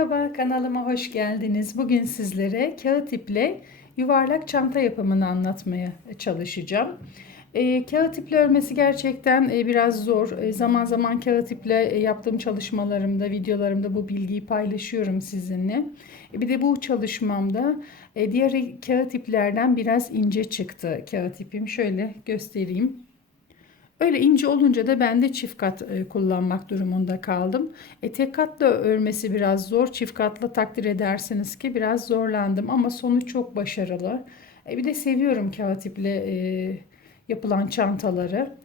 Merhaba kanalıma hoş geldiniz. Bugün sizlere kağıt iple yuvarlak çanta yapımını anlatmaya çalışacağım. E, kağıt iple örmesi gerçekten e, biraz zor. E, zaman zaman kağıt iple e, yaptığım çalışmalarımda, videolarımda bu bilgiyi paylaşıyorum sizinle. E, bir de bu çalışmamda e, diğer kağıt iplerden biraz ince çıktı kağıt ipim. Şöyle göstereyim. Öyle ince olunca da ben de çift kat e, kullanmak durumunda kaldım. E, tek katla örmesi biraz zor. Çift katla takdir edersiniz ki biraz zorlandım ama sonuç çok başarılı. E, bir de seviyorum kağıt iple e, yapılan çantaları.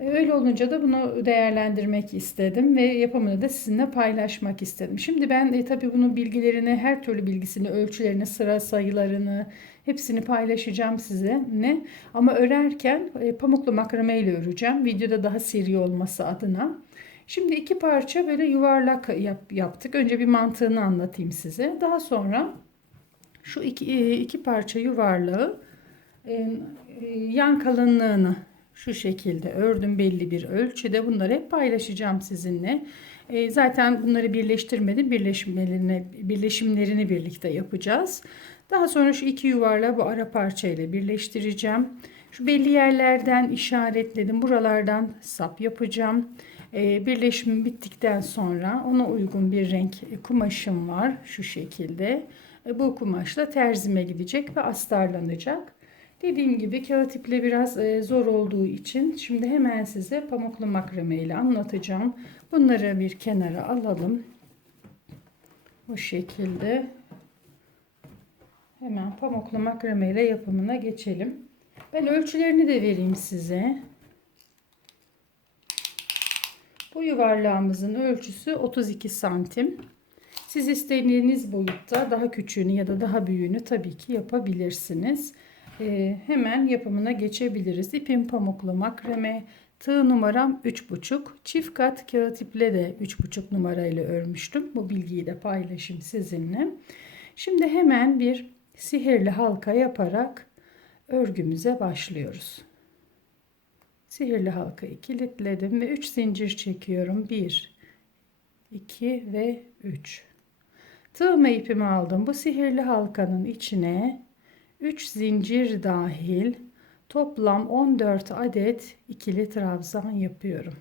E, öyle olunca da bunu değerlendirmek istedim ve yapımını da sizinle paylaşmak istedim. Şimdi ben e, tabii bunun bilgilerini, her türlü bilgisini, ölçülerini, sıra sayılarını hepsini paylaşacağım size ne? Ama örerken e, pamuklu makrame ile öreceğim. Videoda daha seri olması adına. Şimdi iki parça böyle yuvarlak yap, yaptık. Önce bir mantığını anlatayım size. Daha sonra şu iki, e, iki parça yuvarlağı e, e, yan kalınlığını şu şekilde ördüm belli bir ölçüde. Bunları hep paylaşacağım sizinle. E, zaten bunları birleştirmedim. Birleşimlerini, birleşimlerini birlikte yapacağız. Daha sonra şu iki yuvarlağı bu ara parça ile birleştireceğim. Şu belli yerlerden işaretledim. Buralardan sap yapacağım. E, birleşim bittikten sonra ona uygun bir renk kumaşım var. Şu şekilde. E, bu kumaşla terzime gidecek ve astarlanacak. Dediğim gibi kağıt iple biraz e, zor olduğu için şimdi hemen size pamuklu makrame ile anlatacağım. Bunları bir kenara alalım. Bu şekilde hemen pamuklu makrame ile yapımına geçelim. Ben ölçülerini de vereyim size. Bu yuvarlağımızın ölçüsü 32 santim. Siz istediğiniz boyutta daha küçüğünü ya da daha büyüğünü tabii ki yapabilirsiniz hemen yapımına geçebiliriz. İpim pamuklu makrame, tığ numaram 3,5. Çift kat kağıt iple de 3,5 numarayla örmüştüm. Bu bilgiyi de paylaşayım sizinle. Şimdi hemen bir sihirli halka yaparak örgümüze başlıyoruz. Sihirli halkayı kilitledim ve 3 zincir çekiyorum. 1 2 ve 3. Tığma ipimi aldım. Bu sihirli halkanın içine 3 zincir dahil toplam 14 adet ikili trabzan yapıyorum.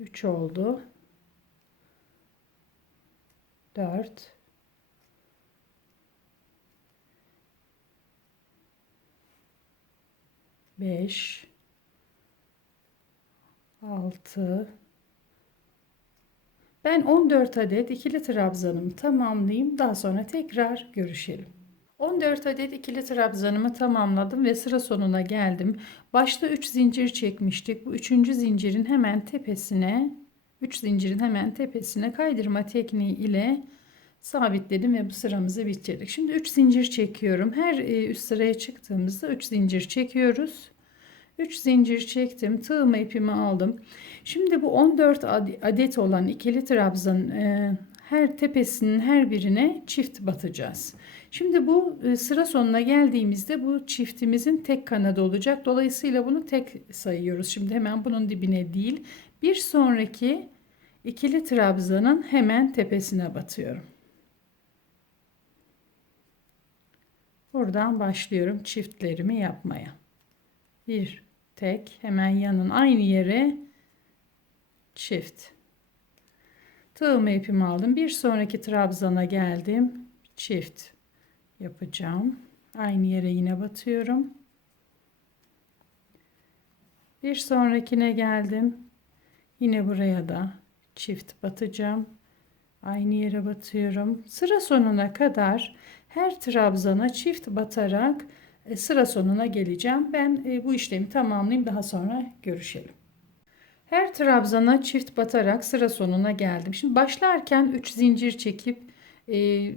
3 oldu. 4 5 6 Ben 14 adet ikili trabzanımı tamamlayayım. Daha sonra tekrar görüşelim. 14 adet ikili trabzanımı tamamladım ve sıra sonuna geldim. Başta 3 zincir çekmiştik. Bu 3. zincirin hemen tepesine 3 zincirin hemen tepesine kaydırma tekniği ile sabitledim ve bu sıramızı bitirdik. Şimdi 3 zincir çekiyorum. Her e, üst sıraya çıktığımızda 3 zincir çekiyoruz. 3 zincir çektim. Tığımı ipimi aldım. Şimdi bu 14 adet olan ikili trabzan e, her tepesinin her birine çift batacağız. Şimdi bu e, sıra sonuna geldiğimizde bu çiftimizin tek kanadı olacak. Dolayısıyla bunu tek sayıyoruz. Şimdi hemen bunun dibine değil bir sonraki ikili trabzanın hemen tepesine batıyorum. Buradan başlıyorum çiftlerimi yapmaya. Bir tek hemen yanın aynı yere çift. Tığımı ipimi aldım. Bir sonraki trabzana geldim. Çift yapacağım. Aynı yere yine batıyorum. Bir sonrakine geldim. Yine buraya da çift batacağım. Aynı yere batıyorum. Sıra sonuna kadar her trabzana çift batarak e, sıra sonuna geleceğim. Ben e, bu işlemi tamamlayayım daha sonra görüşelim. Her trabzana çift batarak sıra sonuna geldim. Şimdi başlarken 3 zincir çekip e,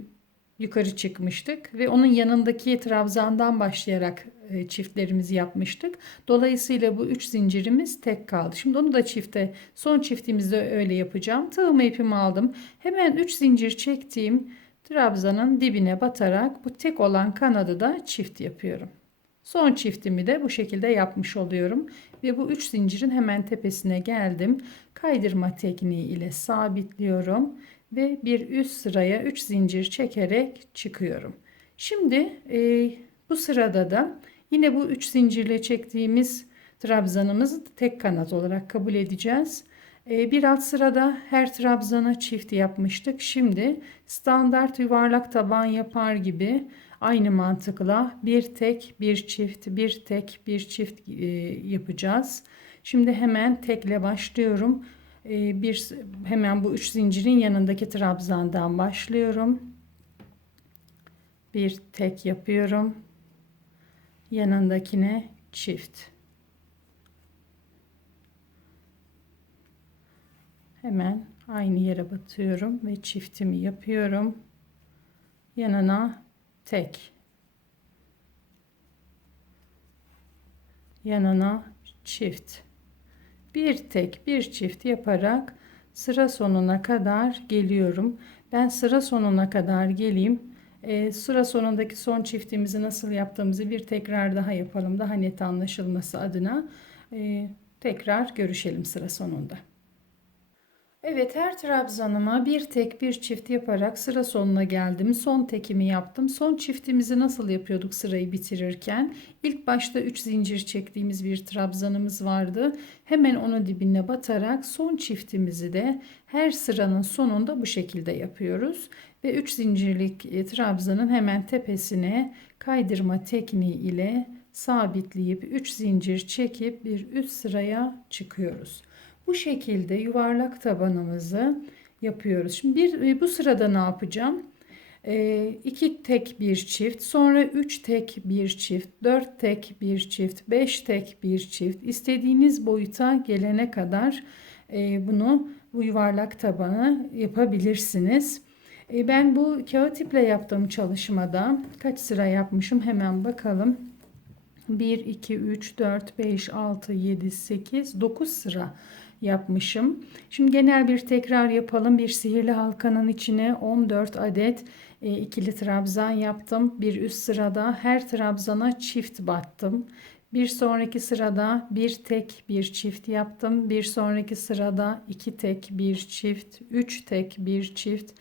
yukarı çıkmıştık ve onun yanındaki trabzandan başlayarak e, çiftlerimizi yapmıştık. Dolayısıyla bu 3 zincirimiz tek kaldı. Şimdi onu da çifte son çiftimizde öyle yapacağım. Tığımı ipimi aldım. Hemen 3 zincir çektiğim trabzanın dibine batarak bu tek olan kanadı da çift yapıyorum. Son çiftimi de bu şekilde yapmış oluyorum. Ve bu 3 zincirin hemen tepesine geldim. Kaydırma tekniği ile sabitliyorum. Ve bir üst sıraya 3 zincir çekerek çıkıyorum. Şimdi e, bu sırada da yine bu 3 zincirle çektiğimiz trabzanımızı tek kanat olarak kabul edeceğiz. E, bir alt sırada her trabzana çift yapmıştık. Şimdi standart yuvarlak taban yapar gibi aynı mantıkla bir tek bir çift bir tek bir çift e, yapacağız. Şimdi hemen tekle başlıyorum. E, bir hemen bu üç zincirin yanındaki trabzandan başlıyorum. Bir tek yapıyorum. Yanındakine çift. Hemen aynı yere batıyorum ve çiftimi yapıyorum. Yanına tek. Yanına çift. Bir tek bir çift yaparak sıra sonuna kadar geliyorum. Ben sıra sonuna kadar geleyim. E, sıra sonundaki son çiftimizi nasıl yaptığımızı bir tekrar daha yapalım. Daha net anlaşılması adına e, tekrar görüşelim sıra sonunda. Evet her trabzanıma bir tek bir çift yaparak sıra sonuna geldim. Son tekimi yaptım. Son çiftimizi nasıl yapıyorduk sırayı bitirirken? İlk başta 3 zincir çektiğimiz bir trabzanımız vardı. Hemen onun dibine batarak son çiftimizi de her sıranın sonunda bu şekilde yapıyoruz. Ve 3 zincirlik e, trabzanın hemen tepesine kaydırma tekniği ile sabitleyip 3 zincir çekip bir üst sıraya çıkıyoruz. Bu şekilde yuvarlak tabanımızı yapıyoruz. Şimdi bir, e, bu sırada ne yapacağım? E, iki tek bir çift, sonra üç tek bir çift, dört tek bir çift, beş tek bir çift. İstediğiniz boyuta gelene kadar e, bunu bu yuvarlak tabanı yapabilirsiniz. E, ben bu kağıt iple yaptığım çalışmada kaç sıra yapmışım hemen bakalım. 1, 2, 3, 4, 5, 6, 7, 8, 9 sıra yapmışım. Şimdi genel bir tekrar yapalım. Bir sihirli halkanın içine 14 adet e, ikili trabzan yaptım. Bir üst sırada her trabzana çift battım. Bir sonraki sırada bir tek bir çift yaptım. Bir sonraki sırada iki tek bir çift, üç tek bir çift,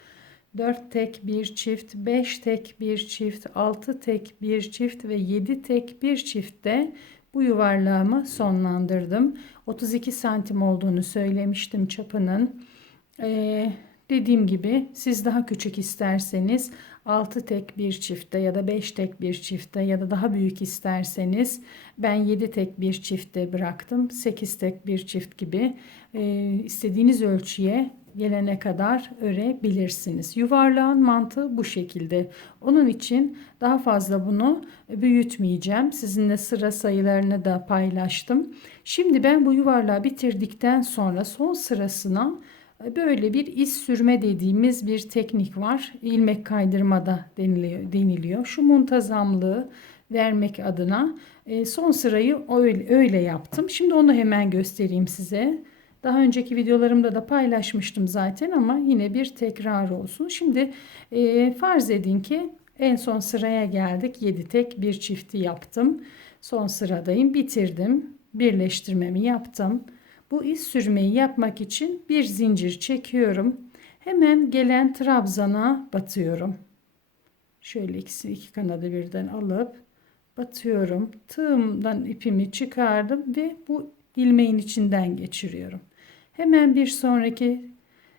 dört tek bir çift, beş tek bir çift, altı tek bir çift ve yedi tek bir çiftte bu yuvarlağımı sonlandırdım. 32 santim olduğunu söylemiştim çapının. Ee, dediğim gibi siz daha küçük isterseniz 6 tek bir çifte ya da 5 tek bir çifte ya da daha büyük isterseniz ben 7 tek bir çifte bıraktım. 8 tek bir çift gibi e, istediğiniz ölçüye gelene kadar örebilirsiniz. Yuvarlağın mantığı bu şekilde. Onun için daha fazla bunu büyütmeyeceğim. Sizinle sıra sayılarını da paylaştım. Şimdi ben bu yuvarlağı bitirdikten sonra son sırasına böyle bir iz sürme dediğimiz bir teknik var. İlmek kaydırmada deniliyor. deniliyor. Şu muntazamlığı vermek adına e, son sırayı öyle, öyle yaptım. Şimdi onu hemen göstereyim size. Daha önceki videolarımda da paylaşmıştım zaten ama yine bir tekrar olsun. Şimdi e, farz edin ki en son sıraya geldik. 7 tek bir çifti yaptım. Son sıradayım. Bitirdim. Birleştirmemi yaptım. Bu iz sürmeyi yapmak için bir zincir çekiyorum. Hemen gelen trabzana batıyorum. Şöyle ikisi iki kanadı birden alıp batıyorum. Tığımdan ipimi çıkardım ve bu ilmeğin içinden geçiriyorum. Hemen bir sonraki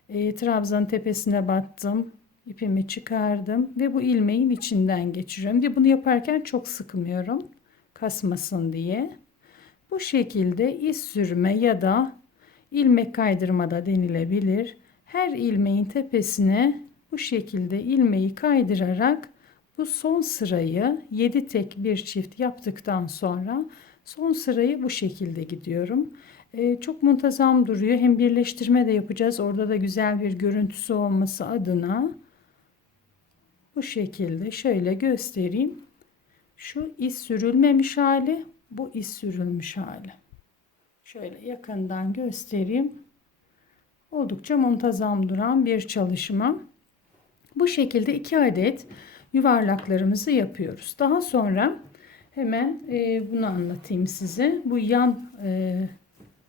e, trabzan tepesine battım. İpimi çıkardım ve bu ilmeğin içinden geçiriyorum. Ve bunu yaparken çok sıkmıyorum. Kasmasın diye. Bu şekilde iz sürme ya da ilmek kaydırma da denilebilir. Her ilmeğin tepesine bu şekilde ilmeği kaydırarak bu son sırayı 7 tek bir çift yaptıktan sonra son sırayı bu şekilde gidiyorum. Ee, çok muntazam duruyor. Hem birleştirme de yapacağız. Orada da güzel bir görüntüsü olması adına bu şekilde şöyle göstereyim. Şu iz sürülmemiş hali, bu iz sürülmüş hali. Şöyle yakından göstereyim. Oldukça muntazam duran bir çalışma. Bu şekilde iki adet yuvarlaklarımızı yapıyoruz. Daha sonra hemen e, bunu anlatayım size. Bu yan e,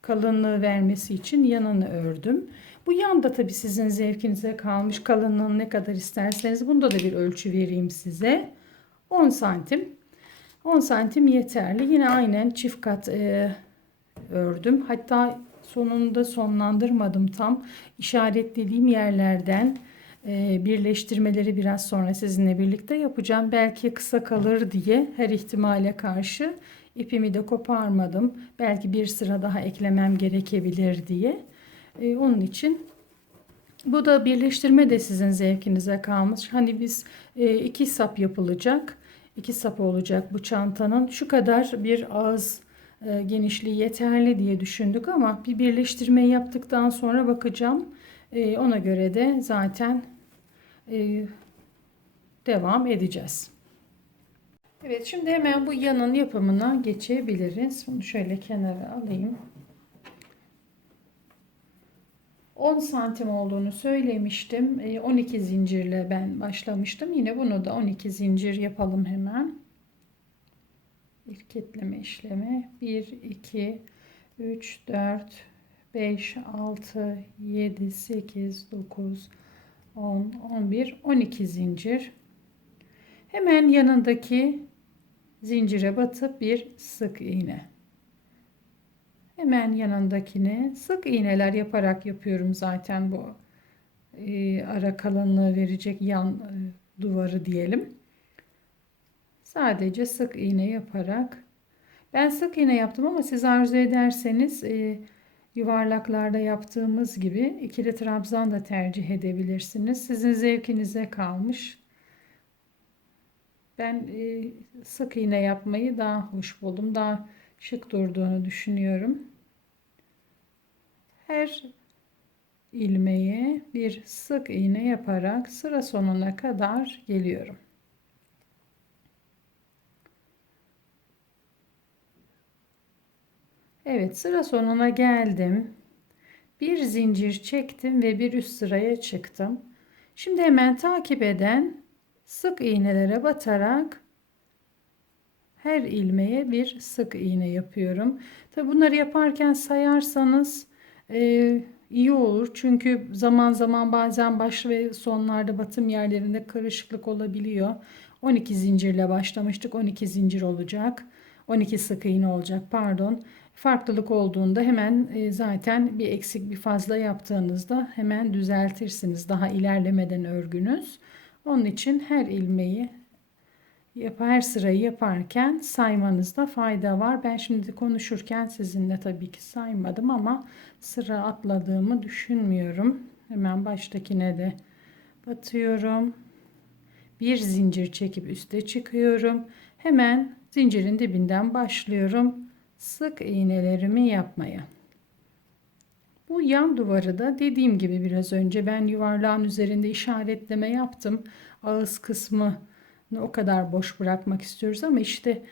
kalınlığı vermesi için yanını ördüm. Bu yan da tabii sizin zevkinize kalmış. Kalınlığını ne kadar isterseniz bunda da bir ölçü vereyim size. 10 santim. 10 santim yeterli. Yine aynen çift kat e, ördüm. Hatta sonunda sonlandırmadım tam. İşaretlediğim yerlerden birleştirmeleri biraz sonra sizinle birlikte yapacağım. Belki kısa kalır diye her ihtimale karşı ipimi de koparmadım. Belki bir sıra daha eklemem gerekebilir diye. E, onun için bu da birleştirme de sizin zevkinize kalmış. Hani biz e, iki sap yapılacak. iki sap olacak bu çantanın. Şu kadar bir ağız e, genişliği yeterli diye düşündük ama bir birleştirme yaptıktan sonra bakacağım. E, ona göre de zaten e, devam edeceğiz. Evet şimdi hemen bu yanın yapımına geçebiliriz. Bunu şöyle kenara alayım. 10 santim olduğunu söylemiştim. 12 zincirle ben başlamıştım. Yine bunu da 12 zincir yapalım hemen. Bir ketleme işlemi. 1, 2, 3, 4, 5, 6, 7, 8, 9, 10, 11, 12 zincir. Hemen yanındaki zincire batıp bir sık iğne. Hemen yanındakine sık iğneler yaparak yapıyorum zaten bu e, ara kalınlığı verecek yan e, duvarı diyelim. Sadece sık iğne yaparak ben sık iğne yaptım ama siz arzu ederseniz e, yuvarlaklarda yaptığımız gibi ikili trabzan da tercih edebilirsiniz. Sizin zevkinize kalmış. Ben e, sık iğne yapmayı daha hoş buldum. Daha şık durduğunu düşünüyorum. Her ilmeğe bir sık iğne yaparak sıra sonuna kadar geliyorum. Evet sıra sonuna geldim. Bir zincir çektim ve bir üst sıraya çıktım. Şimdi hemen takip eden sık iğnelere batarak her ilmeğe bir sık iğne yapıyorum. Tabi bunları yaparken sayarsanız e, iyi olur. Çünkü zaman zaman bazen baş ve sonlarda batım yerlerinde karışıklık olabiliyor. 12 zincirle başlamıştık. 12 zincir olacak. 12 sık iğne olacak pardon. Farklılık olduğunda hemen e, zaten bir eksik bir fazla yaptığınızda hemen düzeltirsiniz. Daha ilerlemeden örgünüz. Onun için her ilmeği yap her sırayı yaparken saymanızda fayda var. Ben şimdi konuşurken sizinle tabii ki saymadım ama sıra atladığımı düşünmüyorum. Hemen baştakine de batıyorum. Bir zincir çekip üste çıkıyorum. Hemen zincirin dibinden başlıyorum. Sık iğnelerimi yapmaya. Bu yan duvarı da dediğim gibi biraz önce ben yuvarlağın üzerinde işaretleme yaptım. Ağız kısmı o kadar boş bırakmak istiyoruz ama işte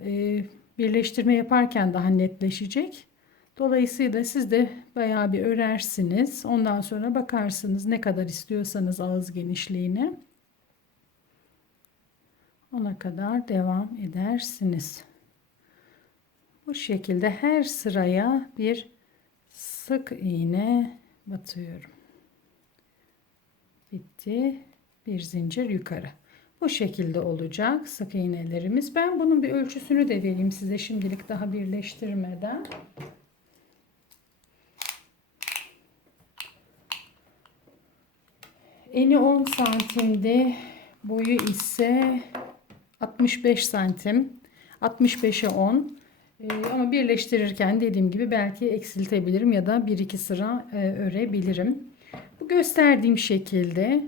e, birleştirme yaparken daha netleşecek. Dolayısıyla siz de bayağı bir örersiniz. Ondan sonra bakarsınız ne kadar istiyorsanız ağız genişliğini. Ona kadar devam edersiniz. Bu şekilde her sıraya bir sık iğne batıyorum. Bitti. Bir zincir yukarı. Bu şekilde olacak sık iğnelerimiz. Ben bunun bir ölçüsünü de vereyim size şimdilik daha birleştirmeden. Eni 10 santimdi. Boyu ise 65 santim. 65'e 10. Ee, ama birleştirirken dediğim gibi belki eksiltebilirim ya da 1-2 sıra e, örebilirim. Bu gösterdiğim şekilde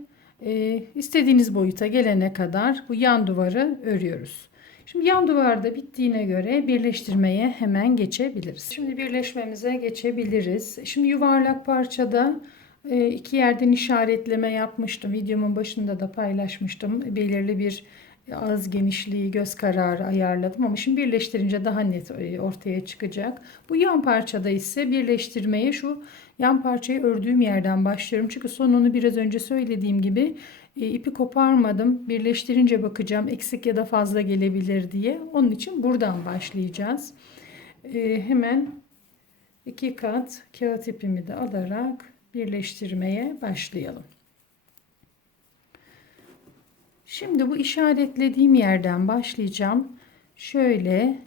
e, istediğiniz boyuta gelene kadar bu yan duvarı örüyoruz. Şimdi yan duvarda bittiğine göre birleştirmeye hemen geçebiliriz. Şimdi birleşmemize geçebiliriz. Şimdi yuvarlak parçada e, iki yerden işaretleme yapmıştım. Videomun başında da paylaşmıştım. Belirli bir ağız genişliği, göz kararı ayarladım ama şimdi birleştirince daha net e, ortaya çıkacak. Bu yan parçada ise birleştirmeye şu yan parçayı ördüğüm yerden başlıyorum. Çünkü sonunu biraz önce söylediğim gibi e, ipi koparmadım. Birleştirince bakacağım eksik ya da fazla gelebilir diye. Onun için buradan başlayacağız. E, hemen iki kat kağıt ipimi de alarak birleştirmeye başlayalım. Şimdi bu işaretlediğim yerden başlayacağım. Şöyle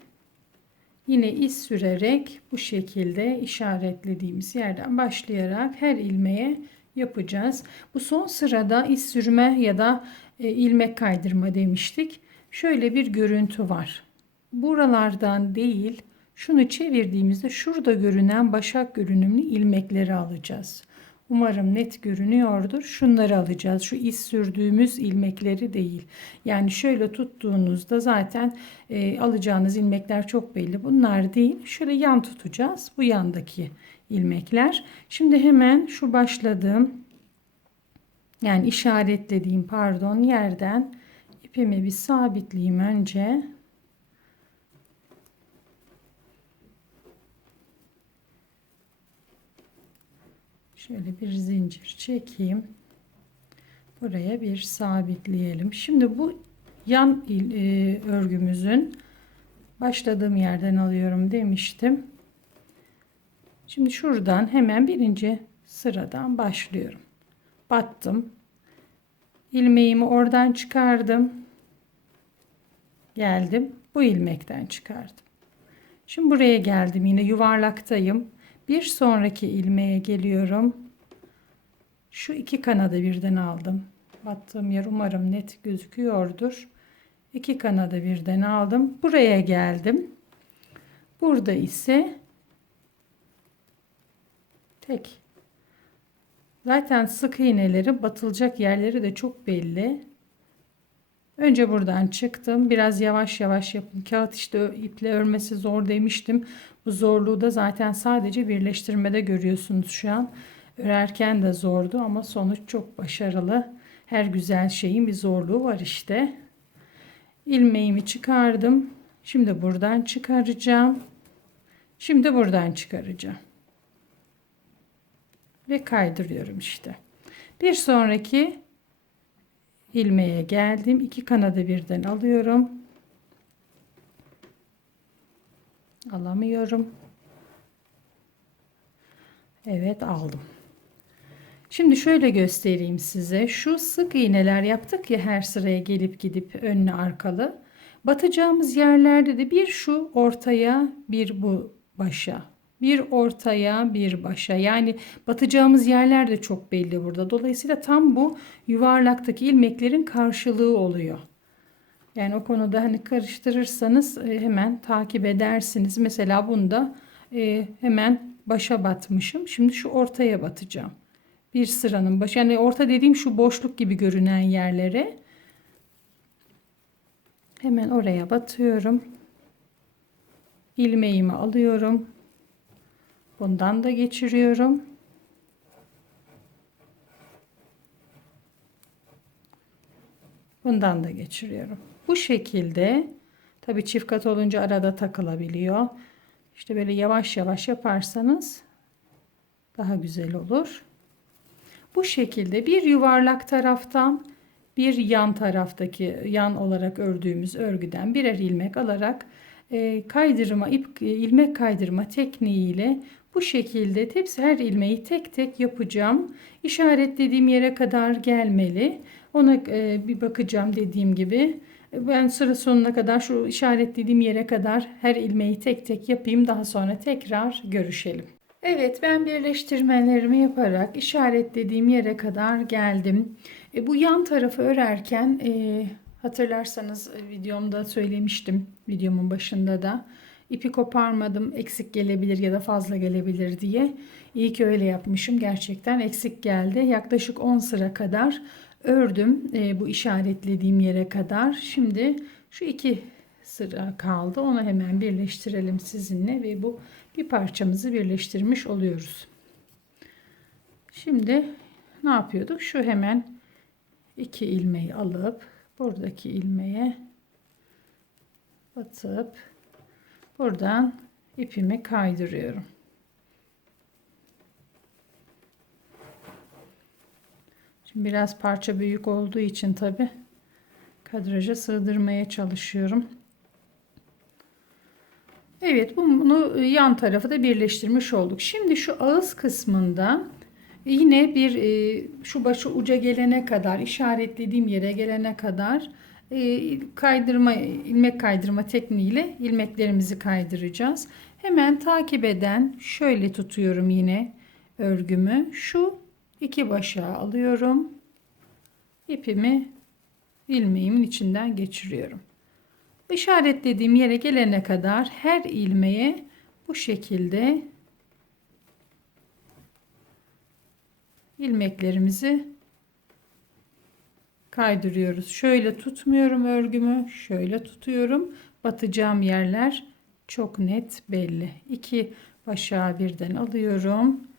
yine iz sürerek bu şekilde işaretlediğimiz yerden başlayarak her ilmeğe yapacağız. Bu son sırada iz sürme ya da e, ilmek kaydırma demiştik. Şöyle bir görüntü var. Buralardan değil, şunu çevirdiğimizde şurada görünen başak görünümlü ilmekleri alacağız. Umarım net görünüyordur. Şunları alacağız. Şu iz sürdüğümüz ilmekleri değil. Yani şöyle tuttuğunuzda zaten e, alacağınız ilmekler çok belli. Bunlar değil. Şöyle yan tutacağız. Bu yandaki ilmekler. Şimdi hemen şu başladığım yani işaretlediğim pardon yerden ipimi bir sabitleyeyim önce. Şöyle bir zincir çekeyim. Buraya bir sabitleyelim. Şimdi bu yan e, örgümüzün başladığım yerden alıyorum demiştim. Şimdi şuradan hemen birinci sıradan başlıyorum. Battım. ilmeğimi oradan çıkardım. Geldim. Bu ilmekten çıkardım. Şimdi buraya geldim. Yine yuvarlaktayım. Bir sonraki ilmeğe geliyorum. Şu iki kanadı birden aldım. Battığım yer umarım net gözüküyordur. İki kanadı birden aldım. Buraya geldim. Burada ise tek. Zaten sık iğneleri batılacak yerleri de çok belli. Önce buradan çıktım. Biraz yavaş yavaş yapın. Kağıt işte iple örmesi zor demiştim. Bu zorluğu da zaten sadece birleştirmede görüyorsunuz şu an. Örerken de zordu ama sonuç çok başarılı. Her güzel şeyin bir zorluğu var işte. İlmeğimi çıkardım. Şimdi buradan çıkaracağım. Şimdi buradan çıkaracağım. Ve kaydırıyorum işte. Bir sonraki ilmeğe geldim. İki kanadı birden alıyorum. Alamıyorum. Evet aldım. Şimdi şöyle göstereyim size. Şu sık iğneler yaptık ya her sıraya gelip gidip önlü arkalı. Batacağımız yerlerde de bir şu ortaya bir bu başa bir ortaya bir başa yani batacağımız yerler de çok belli burada. Dolayısıyla tam bu yuvarlaktaki ilmeklerin karşılığı oluyor. Yani o konuda hani karıştırırsanız e, hemen takip edersiniz. Mesela bunda e, hemen başa batmışım. Şimdi şu ortaya batacağım. Bir sıranın başı yani orta dediğim şu boşluk gibi görünen yerlere hemen oraya batıyorum. ilmeğimi alıyorum. Bundan da geçiriyorum. Bundan da geçiriyorum. Bu şekilde tabi çift kat olunca arada takılabiliyor. İşte böyle yavaş yavaş yaparsanız daha güzel olur. Bu şekilde bir yuvarlak taraftan bir yan taraftaki yan olarak ördüğümüz örgüden birer ilmek alarak e, kaydırma ip ilmek kaydırma tekniğiyle bu şekilde tepsi her ilmeği tek tek yapacağım. İşaretlediğim yere kadar gelmeli. Ona e, bir bakacağım dediğim gibi. Ben sıra sonuna kadar şu işaretlediğim yere kadar her ilmeği tek tek yapayım. Daha sonra tekrar görüşelim. Evet ben birleştirmelerimi yaparak işaretlediğim yere kadar geldim. E, bu yan tarafı örerken e, hatırlarsanız e, videomda söylemiştim videomun başında da ipi koparmadım eksik gelebilir ya da fazla gelebilir diye. İyi ki öyle yapmışım gerçekten eksik geldi. Yaklaşık 10 sıra kadar ördüm e, bu işaretlediğim yere kadar. Şimdi şu iki sıra kaldı onu hemen birleştirelim sizinle ve bu bir parçamızı birleştirmiş oluyoruz. Şimdi ne yapıyorduk? Şu hemen iki ilmeği alıp buradaki ilmeğe batıp buradan ipimi kaydırıyorum. Şimdi biraz parça büyük olduğu için tabi kadraja sığdırmaya çalışıyorum. Evet bunu yan tarafı da birleştirmiş olduk. Şimdi şu ağız kısmında yine bir e, şu başı uca gelene kadar işaretlediğim yere gelene kadar e, kaydırma ilmek kaydırma tekniğiyle ilmeklerimizi kaydıracağız. Hemen takip eden şöyle tutuyorum yine örgümü. Şu iki başağı alıyorum. İpimi ilmeğimin içinden geçiriyorum. İşaretlediğim yere gelene kadar her ilmeğe bu şekilde ilmeklerimizi kaydırıyoruz. Şöyle tutmuyorum örgümü, şöyle tutuyorum. Batacağım yerler çok net belli. İki başağı birden alıyorum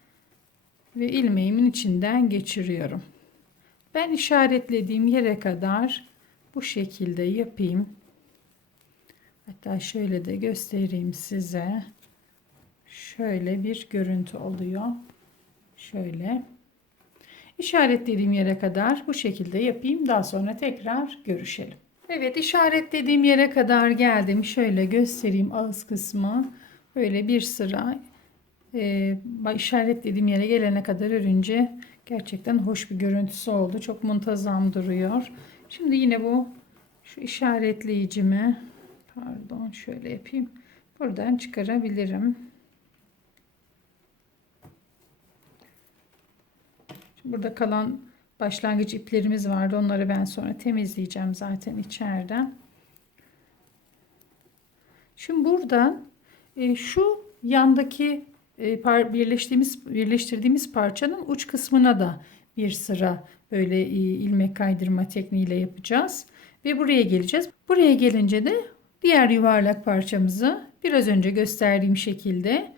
ve ilmeğimin içinden geçiriyorum. Ben işaretlediğim yere kadar bu şekilde yapayım. Hatta şöyle de göstereyim size. Şöyle bir görüntü oluyor. Şöyle. İşaretlediğim yere kadar bu şekilde yapayım. Daha sonra tekrar görüşelim. Evet işaretlediğim yere kadar geldim. Şöyle göstereyim ağız kısmı. Böyle bir sıra e, işaretlediğim yere gelene kadar örünce gerçekten hoş bir görüntüsü oldu. Çok muntazam duruyor. Şimdi yine bu şu işaretleyicimi pardon şöyle yapayım. Buradan çıkarabilirim. Burada kalan başlangıç iplerimiz vardı. Onları ben sonra temizleyeceğim zaten içeriden. Şimdi burada e, şu yandaki birleştiğimiz birleştirdiğimiz parçanın uç kısmına da bir sıra böyle e, ilmek kaydırma tekniğiyle yapacağız ve buraya geleceğiz. Buraya gelince de diğer yuvarlak parçamızı biraz önce gösterdiğim şekilde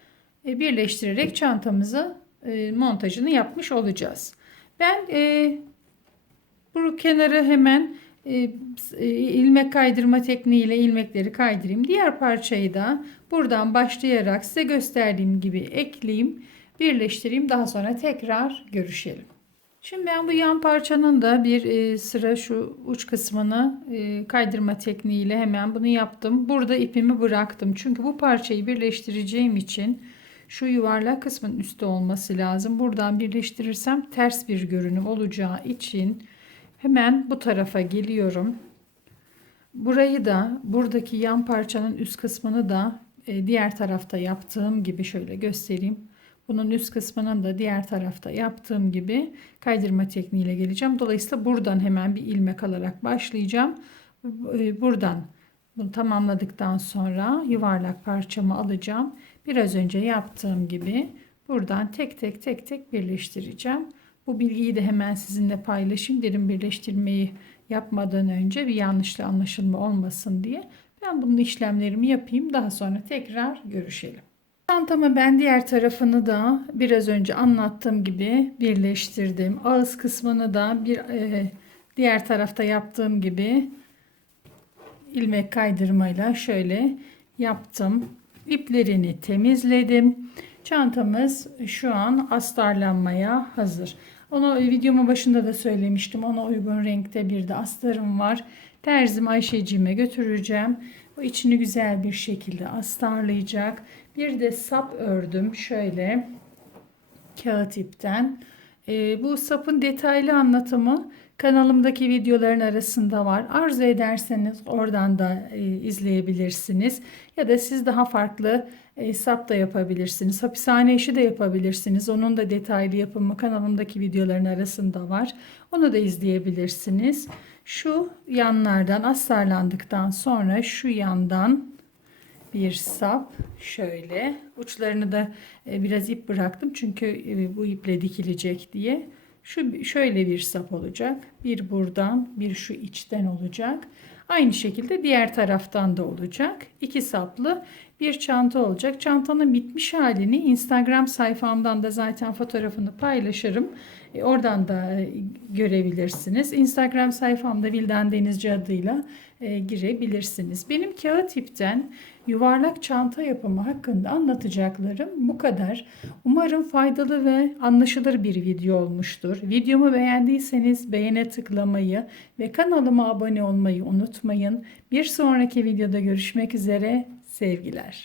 e, birleştirerek çantamızı e, montajını yapmış olacağız. Ben e, bu kenarı hemen e, e, ilmek kaydırma tekniğiyle ilmekleri kaydırayım. Diğer parçayı da buradan başlayarak size gösterdiğim gibi ekleyeyim, birleştireyim. Daha sonra tekrar görüşelim. Şimdi ben bu yan parçanın da bir e, sıra şu uç kısmını e, kaydırma tekniğiyle hemen bunu yaptım. Burada ipimi bıraktım. Çünkü bu parçayı birleştireceğim için şu yuvarlak kısmın üstte olması lazım. Buradan birleştirirsem ters bir görünüm olacağı için hemen bu tarafa geliyorum. Burayı da buradaki yan parçanın üst kısmını da e, diğer tarafta yaptığım gibi şöyle göstereyim. Bunun üst kısmının da diğer tarafta yaptığım gibi kaydırma tekniğiyle geleceğim. Dolayısıyla buradan hemen bir ilmek alarak başlayacağım. E, buradan bunu tamamladıktan sonra yuvarlak parçamı alacağım. Biraz önce yaptığım gibi buradan tek tek tek tek birleştireceğim. Bu bilgiyi de hemen sizinle paylaşayım derim birleştirmeyi yapmadan önce bir yanlışlı anlaşılma olmasın diye. Ben bunun işlemlerimi yapayım daha sonra tekrar görüşelim. Çantamı ben diğer tarafını da biraz önce anlattığım gibi birleştirdim. Ağız kısmını da bir e, diğer tarafta yaptığım gibi ilmek kaydırmayla şöyle yaptım. İplerini temizledim. Çantamız şu an astarlanmaya hazır. Onu videomun başında da söylemiştim. Ona uygun renkte bir de astarım var. Terzim Ayşeciğime götüreceğim. O içini güzel bir şekilde astarlayacak. Bir de sap ördüm şöyle kağıt ipten. E, bu sapın detaylı anlatımı kanalımdaki videoların arasında var. Arzu ederseniz oradan da e, izleyebilirsiniz. Ya da siz daha farklı e, sap da yapabilirsiniz. Hapishane işi de yapabilirsiniz. Onun da detaylı yapımı kanalımdaki videoların arasında var. Onu da izleyebilirsiniz. Şu yanlardan astarlandıktan sonra şu yandan bir sap şöyle uçlarını da e, biraz ip bıraktım çünkü e, bu iple dikilecek diye şu şöyle bir sap olacak bir buradan bir şu içten olacak. Aynı şekilde diğer taraftan da olacak. İki saplı bir çanta olacak. Çantanın bitmiş halini instagram sayfamdan da zaten fotoğrafını paylaşırım. E, oradan da görebilirsiniz. İnstagram sayfamda Vildan Denizci adıyla girebilirsiniz. Benim kağıt ipten yuvarlak çanta yapımı hakkında anlatacaklarım bu kadar. Umarım faydalı ve anlaşılır bir video olmuştur. Videomu beğendiyseniz beğene tıklamayı ve kanalıma abone olmayı unutmayın. Bir sonraki videoda görüşmek üzere. Sevgiler.